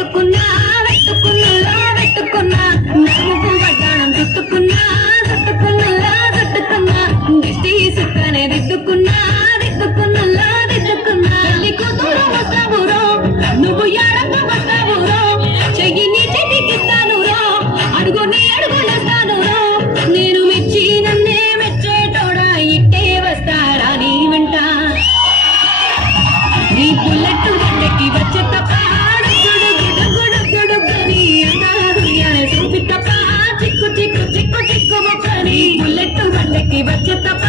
పెట్టుకున్నా పెట్టుకున్నా పెట్టుకున్నా నడుముకు వడ్డాణం చుట్టుకున్నా చుట్టుకున్నా చుట్టుకున్నా దిష్టి సుక్కనే దిద్దుకున్నా దిద్దుకున్నా దిద్దుకున్నా తల్లి కూతురు వస్తావురో నువ్వు ఎడకు వస్తావురో చెయ్యి నీ చేతికిస్తాను రో అడుగు నీ అడుగులేస్తాను రో నేను మెచ్చి నన్నే మెచ్చేటోడా ఇట్టే వస్తాడా నీ వెంట నీ బుల్లెట్ దండకి వచ్చే తప్ప గుడుగుడుగుడుగుడుగని అందాలు చూపి తప్ప చిక్కు చిక్కు చిక్కు చిక్కు ముక్కని బుల్లెట్ దండకి వచ్చే తప్ప